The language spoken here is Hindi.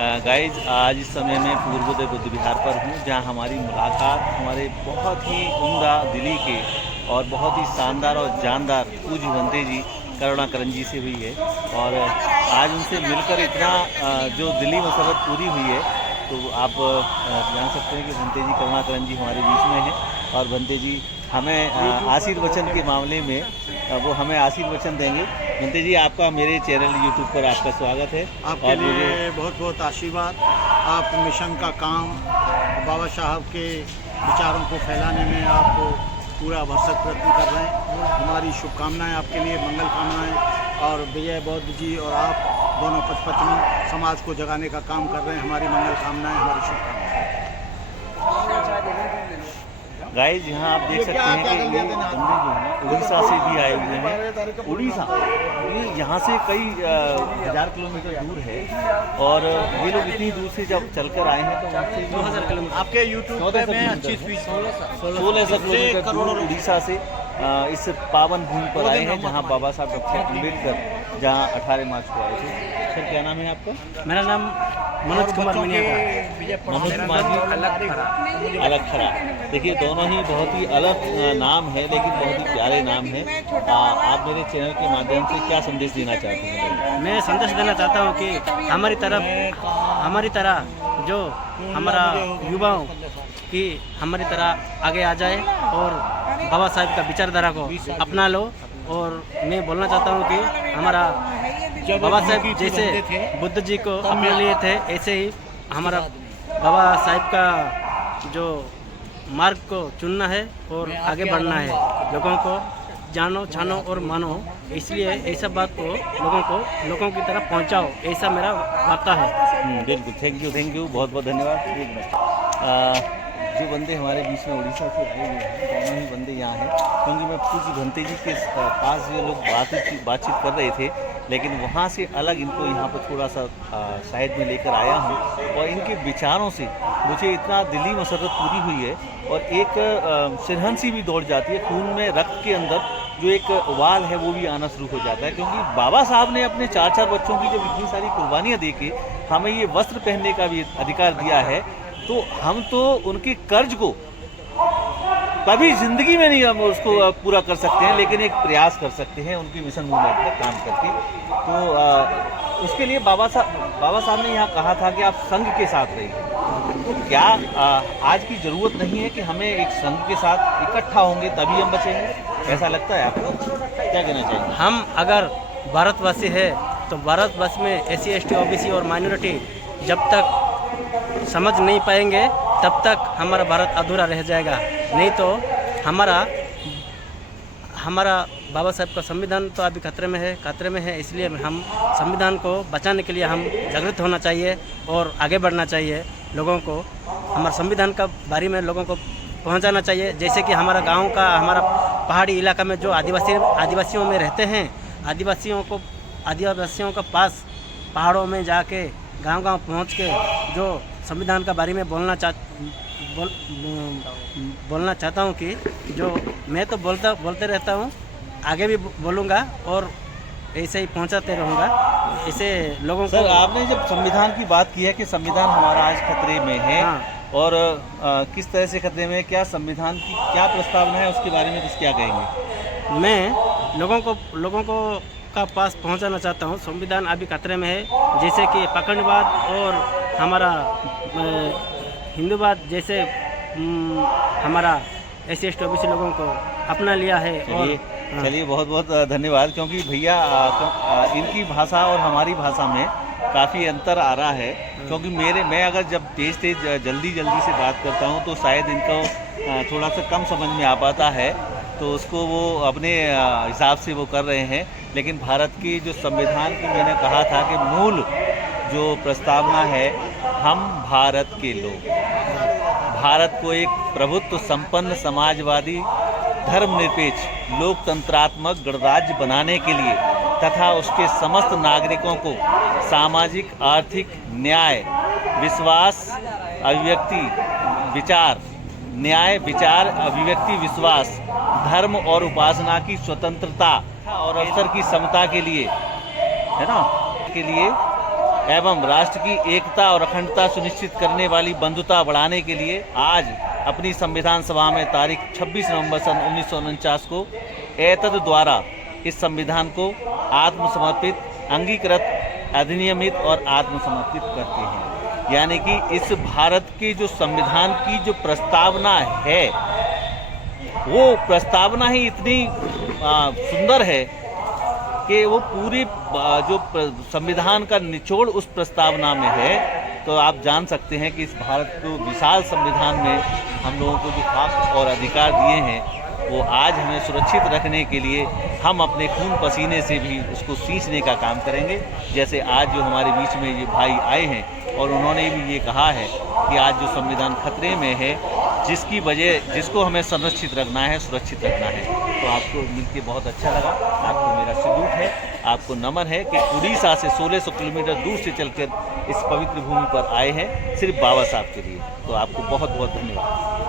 गाइज आज इस समय मैं पूर्वोदय बुद्ध विहार पर हूँ, जहाँ हमारी मुलाकात हमारे बहुत ही उम्दा दिली के और बहुत ही शानदार और जानदार पूज्य भंते जी करुणाकरण जी से हुई है। और आज उनसे मिलकर इतना जो दिली मसरत पूरी हुई है, तो आप जान सकते हैं कि भंते जी करुणाकरण जी हमारे बीच में हैं और भंते जी हमें आशीर्वचन के मामले में वो हमें आशीर्वचन देंगे। भंते जी, आपका मेरे चैनल यूट्यूब पर आपका स्वागत है। आपके लिए बहुत बहुत आशीर्वाद। आप मिशन का काम बाबा साहब के विचारों को फैलाने में आप पूरा भरसक प्रयत्न कर रहे हैं। हमारी शुभकामनाएं आपके लिए, मंगल कामनाएं। और विजय बौद्ध जी और आप दोनों पचपत्नी समाज को जगाने का काम कर रहे हैं। हमारी मंगल कामनाएं, हमारी शुभकामनाएं। गाइज, यहाँ आप देख सकते हैं कि ये बंदे जो हैं उड़ीसा से भी आए हुए हैं। उड़ीसा ये यहाँ से कई हज़ार किलोमीटर दूर है और ये लोग इतनी दूर से जब चलकर आए हैं तो उनसे 2000 किलोमीटर आपके यूट्यूब पे मैं 1600 किलोमीटर दूर उड़ीसा से इस पावन भूमि पर आए हैं, जहाँ बाबा साहब डॉक्टर अम्बेडकर जहाँ 18 मार्च को आए थे। सर, क्या नाम है आपका? मेरा नाम मनोज कुमार मिनिया का। मनोज कुमार जी अलग खरा। देखिए, दोनों ही बहुत ही अलग नाम है, लेकिन बहुत ही प्यारे नाम है। आप मेरे चैनल के माध्यम से क्या संदेश देना चाहते हैं? मैं संदेश देना चाहता हूँ कि हमारी तरह जो हमारा युवाओं की हमारी तरह आगे आ जाए और बाबा साहब का विचारधारा को अपना लो। और मैं बोलना चाहता हूँ कि हमारा बाबा साहब जैसे बुद्ध जी को अपने लिए थे, ऐसे ही हमारा बाबा साहब का जो मार्ग को चुनना है और आगे बढ़ना है। लोगों को जानो, छानो और मानो, इसलिए ऐसा बात को लोगों की तरफ पहुंचाओ, ऐसा मेरा वार्ता है। बिल्कुल, थैंक यू, बहुत बहुत धन्यवाद। एक मिनट, जो बंदे हमारे बीच में उड़ीसा से आए हुए हैं, दोनों ही बंदे यहाँ हैं, क्योंकि मैं पूज्य भंते जी के पास ये लोग बातचीत कर रहे थे, लेकिन वहाँ से अलग इनको यहाँ पर थोड़ा सा साइड में लेकर आया हूँ और इनके विचारों से मुझे इतना दिली मसरत पूरी हुई है और एक सिरहन सी भी दौड़ जाती है खून में, रक्त के अंदर जो एक वाल है वो भी आना शुरू हो जाता है, क्योंकि बाबा साहब ने अपने 4 बच्चों की जब इतनी सारी कुर्बानियाँ दे के हमें ये वस्त्र पहनने का भी अधिकार दिया है, तो हम तो उनके कर्ज को कभी जिंदगी में नहीं हम उसको पूरा कर सकते हैं, लेकिन एक प्रयास कर सकते हैं उनकी मिशन मूवमेंट पर काम करके। तो उसके लिए बाबा साहब ने यहाँ कहा था कि आप संघ के साथ रहिए। तो क्या आज की ज़रूरत नहीं है कि हमें एक संघ के साथ इकट्ठा होंगे तभी हम बचेंगे? ऐसा लगता है आपको? क्या कहना चाहिए? हम अगर भारतवासी है तो भारतवर्ष में SC ST OBC और माइनॉरिटी जब तक समझ नहीं पाएंगे तब तक हमारा भारत अधूरा रह जाएगा। नहीं तो हमारा बाबा साहब का संविधान तो अभी खतरे में है। इसलिए हम संविधान को बचाने के लिए हम जागृत होना चाहिए और आगे बढ़ना चाहिए। लोगों को हमारे संविधान का बारे में लोगों को पहुंचाना चाहिए। जैसे कि हमारा गांव का, हमारा पहाड़ी इलाका में जो आदिवासियों में रहते हैं, आदिवासियों के पास पहाड़ों में जाके गांव पहुंच के जो संविधान का बारे में बोलना चाहता हूं कि जो मैं तो बोलते रहता हूं, आगे भी बोलूँगा और ऐसे ही पहुंचाते रहूँगा। इसे लोगों को। सर, आपने जब संविधान की बात की है कि संविधान हमारा आज खतरे में है, हाँ। और किस तरह से खतरे में, क्या संविधान की क्या प्रस्तावना है, उसके बारे में क्या कहेंगे? मैं लोगों को का पास पहुंचाना चाहता हूं। संविधान अभी खतरे में है, जैसे कि पखंडवाद और हमारा हिंदूवाद जैसे हमारा SC ST OBC लोगों को अपना लिया है। चलिए, बहुत बहुत धन्यवाद, क्योंकि भैया इनकी भाषा और हमारी भाषा में काफ़ी अंतर आ रहा है। क्योंकि मैं अगर जब तेज़ जल्दी से बात करता हूँ तो शायद इनको थोड़ा सा कम समझ में आ पाता है, तो उसको वो अपने हिसाब से वो कर रहे हैं। लेकिन भारत की जो संविधान की मैंने कहा था कि मूल जो प्रस्तावना है, हम भारत के लोग, भारत को एक प्रभुत्व संपन्न समाजवादी धर्मनिरपेक्ष लोकतंत्रात्मक गणराज्य बनाने के लिए तथा उसके समस्त नागरिकों को सामाजिक, आर्थिक न्याय, विश्वास, अभिव्यक्ति, विश्वास, धर्म और उपासना की स्वतंत्रता और अवसर की समता के लिए, है ना, के लिए एवं राष्ट्र की एकता और अखंडता सुनिश्चित करने वाली बंधुता बढ़ाने के लिए आज अपनी संविधान सभा में तारीख 26 नवंबर सन 1949 को एतद द्वारा इस संविधान को आत्मसमर्पित, अंगीकृत, अधिनियमित और आत्मसमर्पित करते हैं। यानी कि इस भारत की जो संविधान की जो प्रस्तावना है, वो प्रस्तावना ही इतनी सुंदर है कि वो पूरी जो संविधान का निचोड़ उस प्रस्तावना में है। तो आप जान सकते हैं कि इस भारत को विशाल संविधान में हम लोगों को जो हक और अधिकार दिए हैं, वो आज हमें सुरक्षित रखने के लिए हम अपने खून पसीने से भी उसको सींचने का काम करेंगे। जैसे आज जो हमारे बीच में ये भाई आए हैं और उन्होंने भी ये कहा है कि आज जो संविधान खतरे में है, जिसकी वजह जिसको हमें संरक्षित रखना है, सुरक्षित रखना है। तो आपको मिलके बहुत अच्छा लगा। आपको मेरा सल्यूट है, आपको नमन है कि उड़ीसा से 1600 किलोमीटर दूर से चलकर इस पवित्र भूमि पर आए हैं सिर्फ बाबा साहब के लिए। तो आपको बहुत बहुत धन्यवाद।